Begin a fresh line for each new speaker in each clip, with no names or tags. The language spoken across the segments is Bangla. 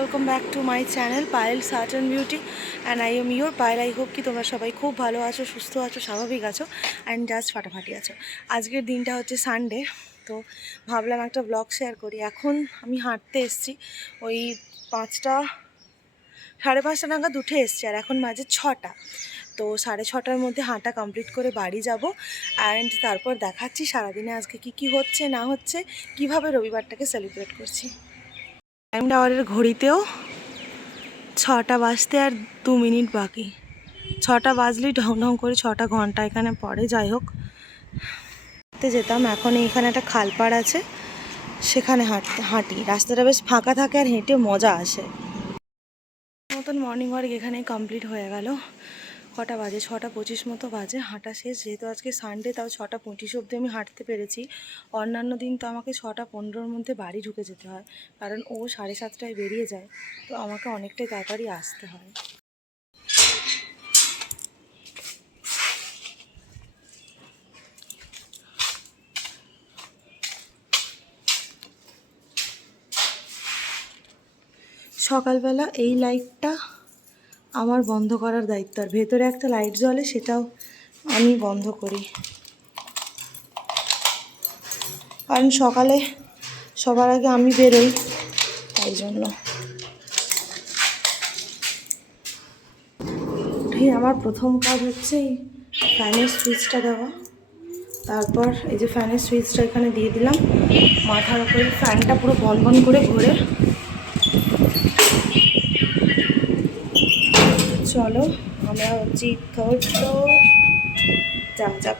welcome back to my channel Payel shirt and beauty and I am your Payel I hope কি তোমরা সবাই খুব ভালো আছো, সুস্থ আছো, স্বাভাবিক আছো অ্যান্ড জাস্ট ফাটাফাটি আছো। আজকের দিনটা হচ্ছে সানডে তো ভাবলাম একটা ব্লগ শেয়ার করি। এখন আমি হাঁটতে এসেছি, ওই পাঁচটা, সাড়ে পাঁচটা নাগাদ উঠে এসছি, আর এখন মাঝে ছটা। তো সাড়ে ছটার মধ্যে হাঁটা কমপ্লিট করে বাড়ি যাব অ্যান্ড তারপর দেখাচ্ছি সারাদিনে আজকে কি কি হচ্ছে, না হচ্ছে, কীভাবে রবিবারটাকে সেলিব্রেট করছি। টাইম টাওয়ারের ঘড়িতেও ছটা বাজতে আর দু মিনিট বাকি। ছটা বাজলেই ঢং ঢং করে ছটা ঘণ্টা এখানে পড়ে, যাই হোক। হাঁটতে যেতাম, এখন এখানে একটা খালপাড় আছে, সেখানে হাঁটতে হাঁটি। রাস্তাটা বেশ ফাঁকা থাকে আর হেঁটে মজা আসে। মতন মর্নিং ওয়ার্ক এখানেই কমপ্লিট হয়ে গেল। কটা বাজে, ছটা পঁচিশ মতো বাজে, হাঁটা শেষ। যেহেতু আজকে সানডে তাও ছটা পঁচিশ অবধি আমি হাঁটতে পেরেছি। অন্যান্য দিন তো আমাকে ছটা পনেরোর মধ্যে বাড়ি ঢুকে যেতে হয়, কারণ ও সাড়ে সাতটায় বেরিয়ে যায়। তো আমাকে অনেকটাই তাড়াতাড়ি আসতে হয়। সকালবেলা এই লাইটটা আমার বন্ধ করার দায়িত্ব। আর ভেতরে একটা লাইট জ্বলে, সেটাও আমি বন্ধ করি। কারণ সকালে সবার আগে আমি বেরোই, তাই জন্য। আমার প্রথম কাজ হচ্ছে এই ফ্যানের সুইচটা দেওয়া। তারপর এই যে ফ্যানের সুইচটা এখানে দিয়ে দিলাম। মাথার উপরে ফ্যানটা পুরো বন বন করে ঘোরে চলো, আমরা হচ্ছি থার্ড ফ্লোর যাক যাক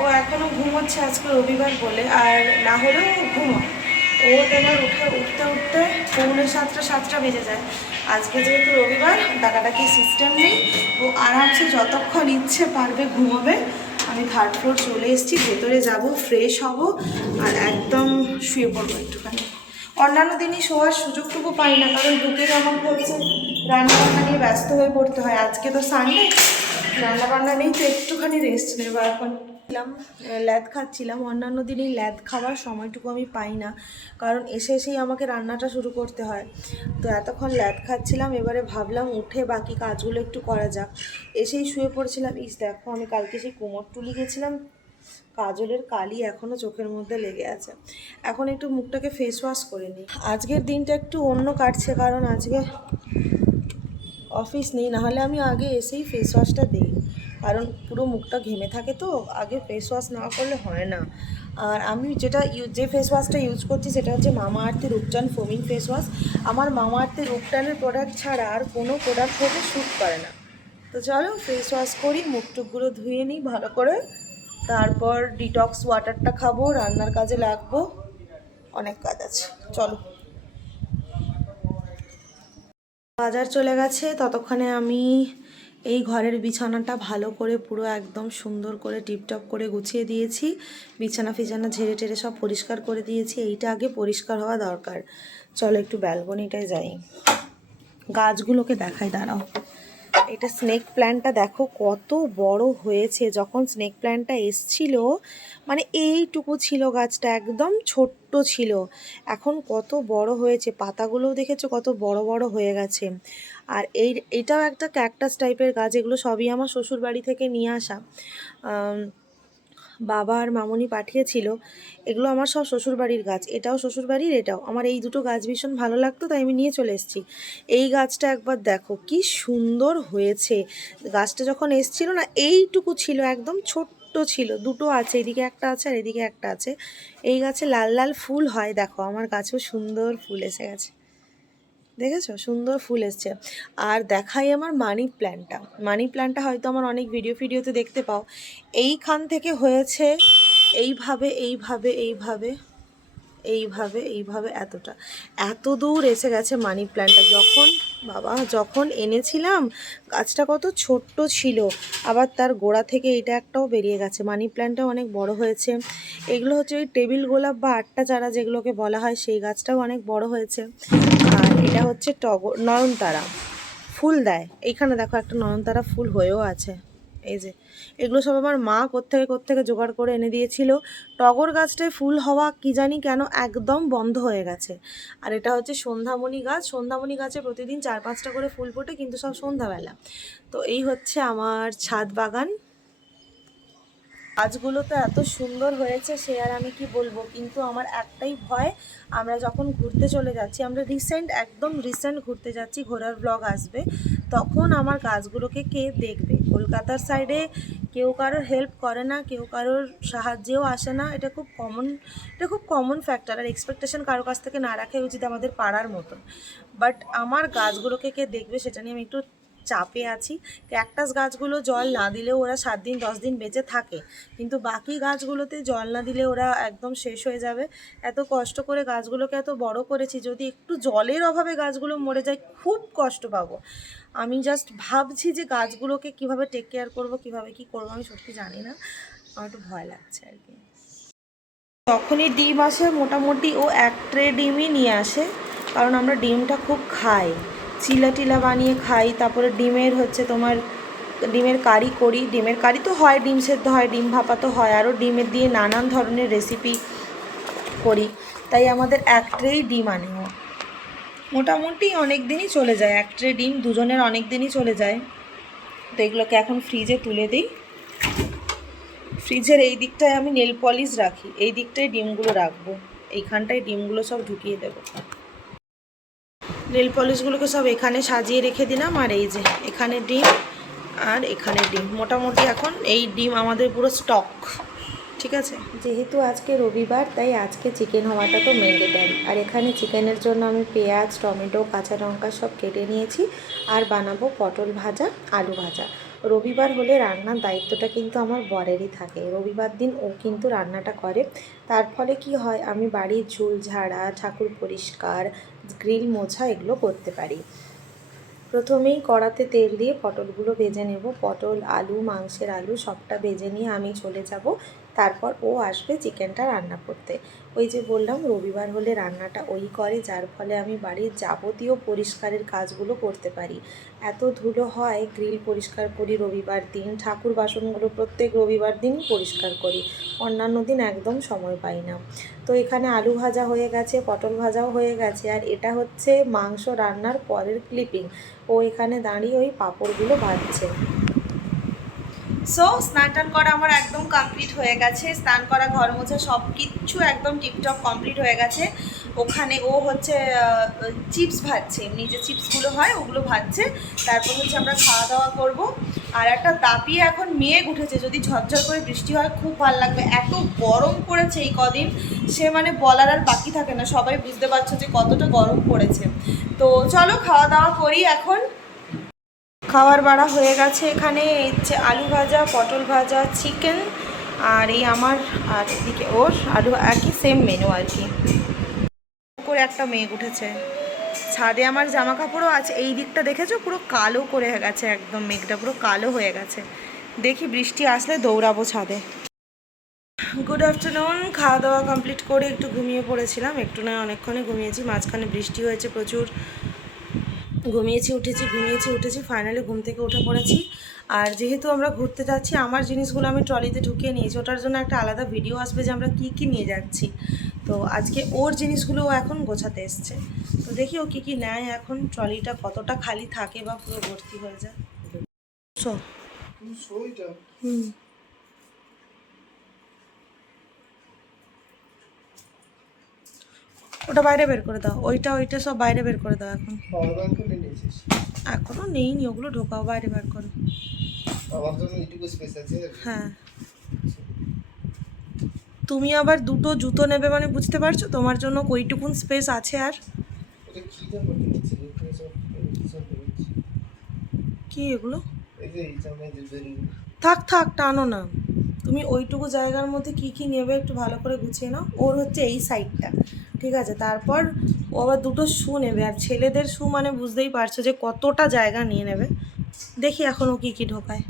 ও এখনও ঘুমোচ্ছে আজকে রবিবার বলে, আর না হলেও ও ঘুমোয়। ও তোমার উঠে, উঠতে উঠতে পৌনে সাতটা সাতটা বেজে যায়। আজকে যেহেতু রবিবার ডাকাডাকি সিস্টেম নেই, ও আরামসে যতক্ষণ ইচ্ছে পারবে ঘুমোবে। আমি থার্ড ফ্লোর চলে এসেছি, ভেতরে যাব ফ্রেশ হব, আর একদম শুয়ে পড়ব একটুখানি। অন্যান্য দিনই শোয়ার সুযোগটুকু পাই না, কারণ ঢুকে আমাকে হচ্ছে। রান্নাবান্না নিয়ে ব্যস্ত হয়ে পড়তে হয়। আজকে তো সানডে রান্নাবান্না নেই তো একটুখানি রেস্ট নেব এখন। ল্যাদ খাচ্ছিলাম। অন্যান্য দিনই ল্যাদ খাওয়ার সময়টুকু আমি পাই না, কারণ এসে এসেই আমাকে রান্নাটা শুরু করতে হয়। তো এতক্ষণ ল্যাদ খাচ্ছিলাম, এবারে ভাবলাম উঠে বাকি কাজগুলো একটু করা যাক। এসেই শুয়ে পড়েছিলাম। ইস, দেখো আমি কালকে সেই কোমর তুলি গেছিলাম কাজলের কালি এখনও চোখের মধ্যে লেগে আছে। এখন একটু মুখটাকে ফেস ওয়াশ করে নিই। আজকের দিনটা একটু অন্য কাটছে, কারণ আজকে অফিস নেই, নাহলে আমি আগে এসেই ফেস ওয়াশটা দিই। কারণ পুরো মুখটা ঘেমে থাকে তো, আগে ফেস ওয়াশ না করলে হয় না। আর আমি যেটা যে ফেস ওয়াশটা ইউজ করছি সেটা হচ্ছে মামা আর্থের রূপটান ফোমিং ফেস ওয়াশ আমার মামা আর্থের রূপটানের প্রোডাক্ট ছাড়া আর কোনো প্রোডাক্ট হতে শ্যুট করে না। তো চলো ফেস ওয়াশ করি মুখ টুকগুলো ধুয়ে নিই ভালো করে। তারপর ডিটক্স ওয়াটারটা খাব, রান্নার কাজে লাগবো। অনেক কাজ আছে, চলো। বাজার চলে গেছে, ততক্ষণে আমি এই ঘরের বিছানাটা ভালো করে পুরো একদম সুন্দর করে টিপটপ করে গুছিয়ে দিয়েছি। বিছানা ফিছানা ঝেড়ে টেড়ে সব পরিষ্কার করে দিয়েছি, এইটা আগে পরিষ্কার হওয়া দরকার। চলো একটু ব্যালকনিটায় যাই। গাছগুলোকে দেখাই, দাঁড়াও। এটা স্নেক প্ল্যান্টটা দেখো কত বড় হয়েছে। যখন স্নেক প্ল্যান্টটা এসছিল মানে এইটুকু ছিল গাছটা, একদম ছোট্ট ছিল। এখন কত বড় হয়েছে, পাতাগুলোও দেখেছ কত বড় বড় হয়ে গেছে। আর এই, এটাও একটা ক্যাকটাস টাইপের গাছ, এগুলো সবই আমার শ্বশুর বাড়ি থেকে নিয়ে আসা। বাবা আর মামনি পাঠিয়েছিল, এগুলো আমার সব শ্বশুরবাড়ির গাছ। এটাও শ্বশুরবাড়ির, এটাও। আমার এই দুটো গাছ ভীষণ ভালো লাগতো, তাই আমি নিয়ে চলে এসেছি। এই গাছটা একবার দেখো, কি সুন্দর হয়েছে। গাছটা যখন এসছিল না, এইটুকু ছিল, একদম ছোট্ট ছিল। দুটো আছে, এদিকে একটা আছে আর এদিকে একটা আছে। এই গাছে লাল লাল ফুল হয়, দেখো, আমার গাছেও সুন্দর ফুল এসে গেছে। দেখেছ? সুন্দর ফুল এসছে। আর দেখাই আমার মানি প্ল্যান্টটা। মানি প্ল্যান্টটা হয়তো আমার অনেক ভিডিও ফিডিওতে দেখতে পাও। এইখান থেকে হয়েছে এইভাবে এইভাবে এইভাবে এইভাবে এইভাবে এতটা। এত দূর এসে গেছে মানি প্ল্যান্টটা। যখন, বাবা, যখন এনেছিলাম, গাছটা কত ছোট্ট ছিল। আবার তার গোড়া থেকে এটা একটাও বেরিয়ে গেছে। মানি প্ল্যান্টটা অনেক বড় হয়েছে। এগুলো হচ্ছে ওই টেবিল গোলাপ বা আটটা চারা যেগুলোকে বলা হয়, সেই গাছটাও অনেক বড় হয়েছে। এটা হচ্ছে টগর নয়নতারা। ফুল দেয়। এইখানে দেখো একটা নয়নতারা ফুল হয়েও আছে। এই যে, এগুলো সব আমার মা কোত্থেকে কোত্থেকে জোগাড় করে এনে দিয়েছিল। টগর গাছটায় ফুল হওয়া কি জানি কেন একদম বন্ধ হয়ে গেছে। আর এটা হচ্ছে সন্ধ্যামণি গাছ। সন্ধ্যামণি গাছে প্রতিদিন চার পাঁচটা করে ফুল ফোটে, কিন্তু সব সন্ধ্যাবেলা। তো এই হচ্ছে আমার ছাদ বাগান। গাছগুলো তো এত সুন্দর হয়েছে, সে আর আমি কি বলব? কিন্তু আমার একটাই ভয়, আমরা যখন ঘুরতে চলে যাচ্ছি, আমরা রিসেন্ট একদম রিসেন্ট ঘুরতে যাচ্ছি, ঘোরার ব্লগ আসবে, তখন আমার গাছগুলোকে কে দেখবে? কলকাতার সাইডে কেউ কারোর হেল্প করে না, কেউ কারোর সাহায্যেও আসে না, এটা খুব কমন এটা খুব কমন ফ্যাক্টর আর এক্সপেকটেশন কারও কাছ থেকে না রাখাই উচিত আমাদের পাড়ার মতন। বাট আমার গাছগুলোকে কে দেখবে, সেটা নিয়ে আমি একটু চাপে আছি। ক্যাকটাস গাছগুলো জল না দিলেও ওরা সাত দিন, দশ দিন বেঁচে থাকে। কিন্তু বাকি গাছগুলোতে জল না দিলে ওরা একদম শেষ হয়ে যাবে। এত কষ্ট করে গাছগুলোকে এত বড় করেছি, যদি একটু জলের অভাবে গাছগুলো মরে যায়, খুব কষ্ট পাবো। আমি জাস্ট ভাবছি যে গাছগুলোকে কীভাবে টেক কেয়ার করব, কীভাবে কি করব, আমি সত্যি জানি না। আমার একটু ভয় লাগছে আর কি। যখনই ডিম আসে, মোটামুটি ও এক ট্রে ডিমই নিয়ে আসে। কারণ আমরা ডিমটা খুব খাই। চিলা টিলা বানিয়ে খাই, তারপরে ডিমের হচ্ছে তোমার, ডিমের কারি করি। ডিমের কারি তো হয়, ডিম সেদ্ধ হয়, ডিম ভাপা তো হয়, আরও ডিমের দিয়ে নানান ধরনের রেসিপি করি। তাই আমাদের এক ট্রেই ডিম আনে ও। মোটামুটি অনেক দিনই চলে যায়, এক ট্রে ডিম, দুজনের অনেক দিনই চলে যায়। তো এগুলোকে এখন ফ্রিজে তুলে দিই। ফ্রিজের এই দিকটায় আমি নেল পলিশ রাখি, এই দিকটায় ডিমগুলো রাখব। এইখানটায় ডিমগুলো সব ঢুকিয়ে দেবো। নেল পলিশগুলোকে সব এখানে সাজিয়ে রেখে দিলাম, আর এই যে এখানে ডিম আর এখানে ডিম। মোটামুটি এখন এই ডিম আমাদের পুরো স্টক, ঠিক আছে? যেহেতু আজকে রবিবার, তাই আজকে চিকেন হওয়াটা তো ম্যান্ডেটারি আর এখানে চিকেনের জন্য আমি পেঁয়াজ, টমেটো, কাঁচা লঙ্কা সব কেটে নিয়েছি, আর বানাবো পটল ভাজা, আলু ভাজা। রবিবার হলে রান্নার দায়িত্বটা কিন্তু আমার বরেরই থাকে। রবিবার দিন ও কিন্তু রান্নাটা করে। তার ফলে কি হয়, আমি বাড়ির ঝুল, ঝাড়া, ঠাকুর পরিষ্কার গ্রিল মোছা এগুলো করতে পারি। প্রথমেই কড়াতে তেল দিয়ে পটলগুলো ভেজে নেব। পটল, আলু, মাংসের আলু সবটা ভেজে নিয়ে আমি চলে যাব তারপর ও আসবে চিকেনটা রান্না করতে। ওই যে বললাম, রবিবার হলে রান্নাটা ওই করে, যার ফলে আমি বাড়ির যাবতীয় পরিষ্কারের কাজগুলো করতে পারি। এত ধুলো হয়, গ্রিল পরিষ্কার করি রবিবার দিন, ঠাকুর বাসনগুলো প্রত্যেক রবিবার দিনই পরিষ্কার করি। অন্যান্য দিন একদম সময় পাই না। তো এখানে আলু ভাজা হয়ে গেছে, পটল ভাজাও হয়ে গেছে, আর এটা হচ্ছে মাংস রান্নার পরের ক্লিপিং ও এখানে দাঁড়িয়ে ওই পাঁপড়গুলো ভাজছে। সো স্নান টান করা আমার একদম কমপ্লিট হয়ে গেছে। স্নান করা, ঘর মোছা সব কিচ্ছু একদম টিপটপ কমপ্লিট হয়ে গেছে। ওখানে ও হচ্ছে চিপস ভাজছে। এমনি যে চিপসগুলো হয়, ওগুলো ভাজছে। তারপর হচ্ছে আমরা খাওয়া দাওয়া করব। আর একটা তাপিয়ে এখন মেঘ উঠেছে। যদি ঝরঝর করে বৃষ্টি হয়, খুব ভালো লাগবে। এত গরম পড়েছে এই কদিন। সে মানে বলার আর বাকি থাকে না। সবাই বুঝতে পারছ যে কতটা গরম পড়েছে। তো চলো খাওয়া দাওয়া করি এখন। খাবার বাড়া হয়ে গেছে এখানে। হচ্ছে আলু ভাজা, পটল ভাজা চিকেন আর এই আমার আর এদিকে ওর আলু একই সেম মেনু আর কি। করে একটা মেঘ উঠেছে। ছাদে আমার জামা কাপড়ও আছে। এই দিকটা দেখেছ? পুরো কালো করে গেছে একদম মেঘটা, পুরো কালো হয়ে গেছে। দেখি বৃষ্টি আসলে দৌড়াবো ছাদে। গুড আফটারনুন খাওয়া দাওয়া কমপ্লিট করে একটু ঘুমিয়ে পড়েছিলাম। একটু নয়, অনেকক্ষণে ঘুমিয়েছি। মাঝখানে বৃষ্টি হয়েছে প্রচুর। ঘুমিয়েছি উঠেছি ঘুমিয়েছি উঠেছি ফাইনালি ঘুম থেকে উঠে পড়েছি। আর যেহেতু আমরা ঘুরতে যাচ্ছি আমার জিনিসগুলো আমি ট্রলিতে ঢুকিয়ে নিয়েছি ওটার জন্য একটা আলাদা ভিডিও আসবে যে আমরা কী কী নিয়ে যাচ্ছি। তো আজকে ওর জিনিসগুলো ও এখন গোছাতে এসছে। তো দেখি ও কী কী নেয় এখন ট্রলিটা কতটা খালি থাকে বা পুরো ভর্তি হয়ে যায়। So hmm. ওটা বাইরে বের করে দাও। ওইটা ওইটা সব বাইরে বের করে দাও এখন। এখনও নেইনি ওগুলো ঢোকাও বাইরে বের করো। হ্যাঁ। তুমি আবার দুটো জুতো নেবে মানে বুঝতে পারছ? তোমার জন্য কইটুকুন স্পেস আছে আর।
কি
এগুলো? থাক থাক টানো না। তুমি ওইটুকু জায়গার মধ্যে কি কি নেবে একটু ভালো করে গুছিয়ে নাও। ওর হচ্ছে এই সাইডটা, ঠিক আছে? তারপর ও আবার দুটো শু নেবে, আর ছেলেদের শু মানে বুঝতেই পারছ যে কতটা জায়গা নিয়ে নেবে। দেখি এখন ও কী কী ঢোকায়।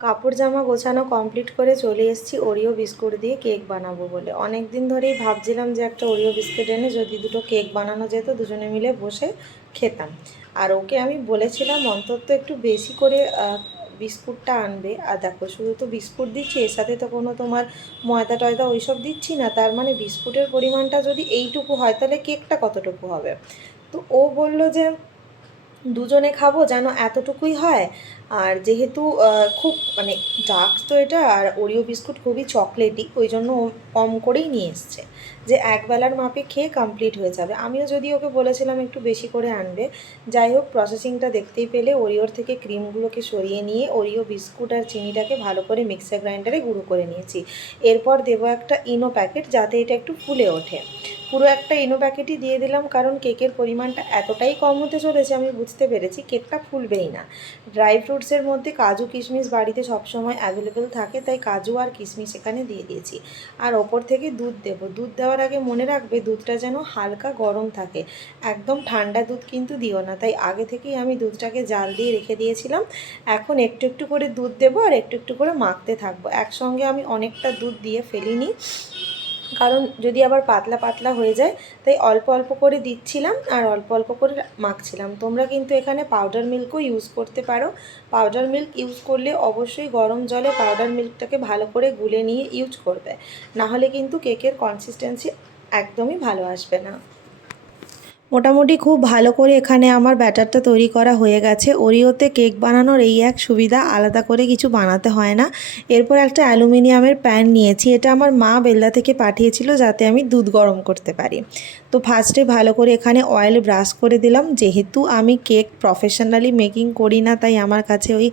কাপড় জামা গোছানো কমপ্লিট করে চলে এসেছি ওরিও বিস্কুট দিয়ে কেক বানাবো বলে। অনেক দিন ধরেই ভাবছিলাম যে একটা ওরিও বিস্কুট এনে যদি দুটো কেক বানানো যেত, দুজনে মিলে বসে খেতাম। আর ওকে আমি বলেছিলাম অন্তত একটু বেশি করে বিস্কুটটা আনবে। আর দেখো, শুধু তো বিস্কুট দিচ্ছি, এর সাথে তো কোনো তোমার ময়দা টয়দা ওইসব দিচ্ছি না। তার মানে বিস্কুটের পরিমাণটা যদি এইটুকু হয়, তাহলে কেকটা কতটুকু হবে? তো ও বলল যে, দুজনে খাব যেন এতটুকুই হয়। আর যেহেতু খুব মানে ডার্ক তো এটা, আর ওরিও বিস্কুট খুবই চকলেটই ওই জন্য কম করেই নিয়ে এসছে। যে একবেলার মাপে খেয়ে কমপ্লিট হয়ে যাবে। আমিও যদি ওকে বলেছিলাম একটু বেশি করে আনবে, যাই হোক প্রসেসিংটা দেখতেই পেলে ওরিওর থেকে ক্রিমগুলোকে সরিয়ে নিয়ে ওরিও বিস্কুট আর চিনিটাকে ভালো করে মিক্সার গ্রাইন্ডারে গুঁড়ো করে নিয়েছি। এরপর দেবো একটা ইনো প্যাকেট যাতে এটা একটু ফুলে ওঠে। পুরো একটা ইনো প্যাকেটই দিয়ে দিলাম, কারণ কেকের পরিমাণটা এতটাই কম হতে চলেছে, আমি বুঝতে পেরেছি। কেকটা ফুলবেই না। ড্রাই ফ্রুটসের মধ্যে কাজু কিশমিশ বাড়িতে সবসময় অ্যাভেলেবেল থাকে, তাই কাজু আর কিশমিশ এখানে দিয়ে দিয়েছি। আর ওপর থেকে দুধ দেব। দুধ দেওয়ার আগে মনে রাখবে দুধটা যেন হালকা গরম থাকে। একদম ঠান্ডা দুধ কিন্তু দিও না। তাই আগে থেকেই আমি দুধটাকে জাল দিয়ে রেখে দিয়েছিলাম। এখন একটু একটু করে দুধ দেবো আর একটু একটু করে মাখতে থাকব। একসঙ্গে আমি অনেকটা দুধ দিয়ে ফেলিনি। কারণ যদি আবার পাতলা পাতলা হয়ে যায়, তাই অল্প অল্প করে দিচ্ছিলাম আর অল্প অল্প করে মাখছিলাম। তোমরা কিন্তু এখানে পাউডার মিল্কও ইউজ করতে পারো। পাউডার মিল্ক ইউজ করলে অবশ্যই গরম জলে পাউডার মিল্কটাকে ভালো করে গুলে নিয়ে ইউজ করবে। নাহলে কিন্তু কেকের কনসিস্টেন্সি একদমই ভালো আসবে না। মোটামুটি খুব ভালো করে এখানে আমার ব্যাটারটা তৈরি করা হয়ে গেছে। ওরিওতে কেক বানানোর এই এক সুবিধা, আলাদা করে কিছু বানাতে হয় না। এরপর একটা অ্যালুমিনিয়ামের প্যান নিয়েছি, এটা আমার মা বেল্লা থেকে পাঠিয়েছিল যাতে আমি দুধ গরম করতে পারি। তো ফার্স্টে ভালো করে এখানে অয়েল ব্রাশ করে দিলাম। যেহেতু আমি কেক প্রফেশনালি মেকিং করি না, তাই আমার কাছে ওই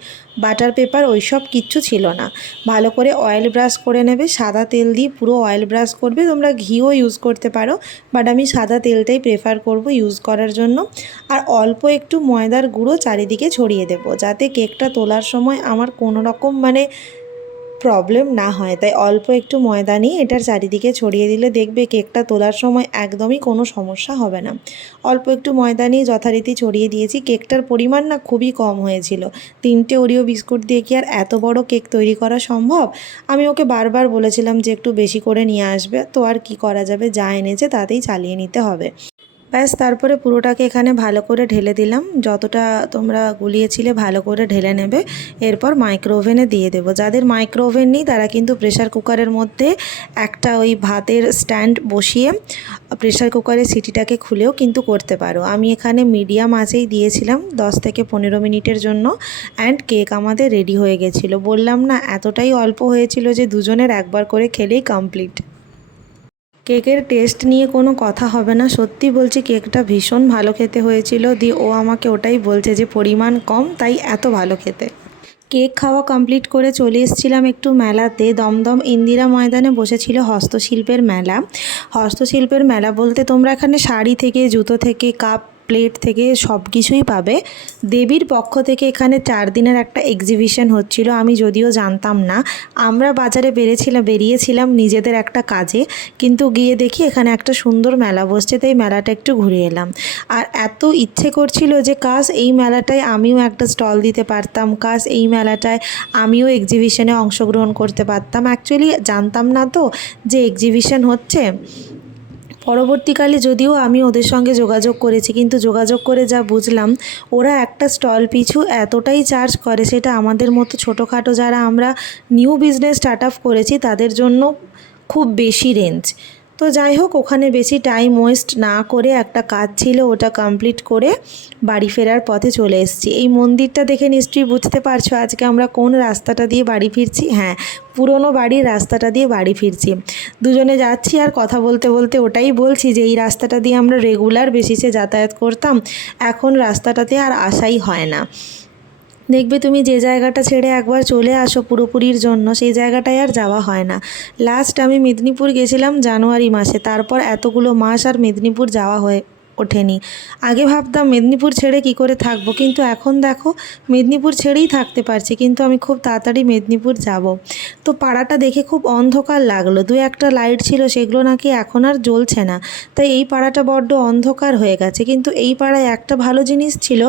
বাটার পেপার ওই সব কিচ্ছু ছিল না। ভালো করে অয়েল ব্রাশ করে নেবে, সাদা তেল দিয়ে পুরো অয়েল ব্রাশ করবে। তোমরা ঘিও ইউজ করতে পারো বাট আমি সাদা তেলটাই প্রেফার করব। ইউজ করার জন্য। আর অল্প একটু ময়দার গুঁড়ো চারিদিকে ছড়িয়ে দেবো, যাতে কেকটা তোলার সময় আমার কোনো রকম মানে প্রবলেম না হয়। তাই অল্প একটু ময়দা নিয়ে এটার চারিদিকে ছড়িয়ে দিলে দেখবে কেকটা তোলার সময় একদমই কোনো সমস্যা হবে না। অল্প একটু ময়দা নিয়ে যথারীতি ছড়িয়ে দিয়েছি, কেকটার পরিমাণ না খুবই কম হয়েছিল। তিনটে ওরিও বিস্কুট দিয়ে কি আর এত বড় কেক তৈরি করা সম্ভব? আমি ওকে বারবার বলেছিলাম যে একটু বেশি করে নিয়ে আসবে, তো আর কি করা যাবে, যা এনেছে তাতেই চালিয়ে নিতে হবে। ব্যাস, তারপরে পুরোটাকে এখানে ভালো করে ঢেলে দিলাম। যতটা তোমরা গুলিয়েছিলে ভালো করে ঢেলে নেবে। এরপর মাইক্রো ওভেনে দিয়ে দেবো। যাদের মাইক্রো ওভেন নেই, তারা কিন্তু প্রেশার কুকারের মধ্যে একটা ওই ভাতের স্ট্যান্ড বসিয়ে প্রেশার কুকারের সিটিটাকে খুলেও কিন্তু করতে পারো। আমি এখানে মিডিয়াম আঁচেই দিয়েছিলাম দশ থেকে পনেরো মিনিটের জন্য। অ্যান্ড কেক আমাদের রেডি হয়ে গেছিল। বললাম না, এতটাই অল্প হয়েছিল যে দুজনের একবার করে খেলেই কমপ্লিট কেকের টেস্ট নিয়ে কোনো কথা হবে না। সত্যি বলছি, কেকটা ভীষণ ভালো খেতে হয়েছিল। দিয়ে ও আমাকে ওটাই বলছে যে পরিমাণ কম, তাই এত ভালো খেতে। কেক খাওয়া কমপ্লিট করে চলে এসেছিলাম একটু মেলাতে। দমদম ইন্দিরা ময়দানে বসেছিল হস্তশিল্পের মেলা। হস্তশিল্পের মেলা বলতে তোমরা এখানে শাড়ি থেকে, জুতো থেকে, কাপ প্লেট থেকে সব কিছুই পাবে। দেবীর পক্ষ থেকে এখানে চার দিনের একটা এক্সিবিশন হচ্ছিল, আমি যদিও জানতাম না। আমরা বাজারে বেরিয়েছিলাম বেরিয়েছিলাম নিজেদের একটা কাজে, কিন্তু গিয়ে দেখি এখানে একটা সুন্দর মেলা বসছে, তাই মেলাটা একটু ঘুরে এলাম। আর এত ইচ্ছে করছিল যে কাজ এই মেলাটায় আমিও একটা স্টল দিতে পারতাম কাজ এই মেলাটায় আমিও এক্সিবিশনে অংশগ্রহণ করতে পারতাম। অ্যাকচুয়ালি জানতাম না তো যে এক্সিবিশন হচ্ছে। পরবর্তীকালে যদিও আমি ওদের সঙ্গে যোগাযোগ করেছি, কিন্তু যোগাযোগ করে যা বুঝলাম, ওরা একটা স্টল পিছু এতটাই চার্জ করে সেটা আমাদের মতো ছোটোখাটো যারা আমরা নিউ বিজনেস স্টার্ট আপ করেছি, তাদের জন্য খুব বেশি রেঞ্জ তো যাই হোক, ওখানে বেশি টাইম ওয়েস্ট না করে একটা কাজ ছিল, ওটা কমপ্লিট করে বাড়ি ফেরার পথে চলে এসেছি। এই মন্দিরটা দেখে নিশ্চয়ই বুঝতে পারছ আজকে আমরা কোন রাস্তাটা দিয়ে বাড়ি ফিরছি। হ্যাঁ পুরনো বাড়ির রাস্তাটা দিয়ে বাড়ি ফিরছি। দুজনে যাচ্ছি আর কথা বলতে বলতে ওটাই বলছি যে, এই রাস্তাটা দিয়ে আমরা রেগুলার বেসিসে যাতায়াত করতাম। এখন রাস্তাটাতে আর আসাই হয় না। দেখবে তুমি যে জায়গাটা ছেড়ে একবার চলে আসো পুরোপুরির জন্য, সেই জায়গাটায় আর যাওয়া হয় না। লাস্ট আমি মেদিনীপুর গেছিলাম জানুয়ারি মাসে, তারপর এতগুলো মাস আর মেদিনীপুর যাওয়া হয়ে ওঠেনি। আগে ভাবতাম মেদিনীপুর ছেড়ে কি করে থাকব, কিন্তু এখন দেখো মেদিনীপুর ছেড়েই থাকতে পারছি, কিন্তু আমি খুব তাড়াতাড়ি মেদিনীপুর যাব। তো পাড়াটা দেখে খুব অন্ধকার লাগল, দু একটা লাইট ছিল সেগুলো নাকি এখন আর জ্বলছে না, তাই এই পাড়াটা বড্ড অন্ধকার হয়ে গেছে, কিন্তু এই পাড়ায় একটা ভালো জিনিস ছিল,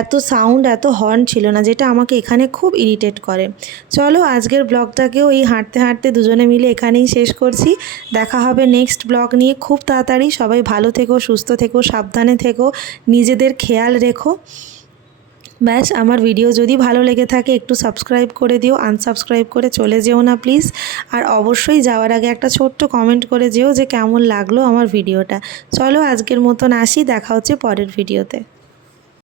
এত সাউন্ড এত হর্ন ছিল না, যেটা আমাকে এখানে খুব ইরিটেট করে। চলো আজকের ব্লগটাকেও এই হাঁটতে হাঁটতে দুজনে মিলে এখানেই শেষ করছি, দেখা হবে নেক্সট ব্লগ নিয়ে, খুব তাড়াতাড়ি সবাই ভালো থেকো, সুস্থ থেকো সাবধানে থেকো, নিজেদের খেয়াল রেখো। ব্যাস, আমার ভিডিও যদি ভালো লেগে থাকে, একটু সাবস্ক্রাইব করে দিও আনসাবস্ক্রাইব করে চলে যেও না প্লিজ আর অবশ্যই যাওয়ার আগে একটা ছোট্ট কমেন্ট করে যেও যে কেমন লাগল আমার ভিডিওটা চলো আজকের মতন আসি, দেখা হচ্ছে পরের ভিডিওতে